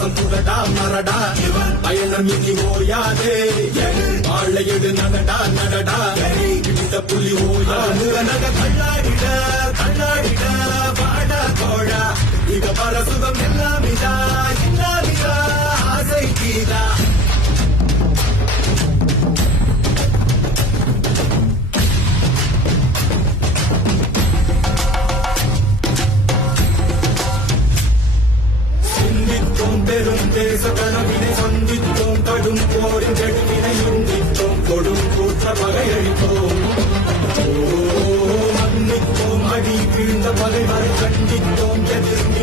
பாசம் புதடா மரடா பயணம் இனி ஓயாதே வாழையெடு நடடா நடடா கிட்ட புலி ஓயா நக கண்ணாடிட கண்ணாடிட வாடா தோழா இக பரசுகம் எல்லாமிதா இல்லாமிதா ஆசை கீதா பெரும் தேச கனவினை சந்தித்தோம் கடும் போரின் செடுவினை யுந்தித்தோம் கொடும் கூற்ற பகையளித்தோம் மன்னித்தோம் அடி வீழ்ந்த பகைவரை கண்டித்தோம் எதிர்த்து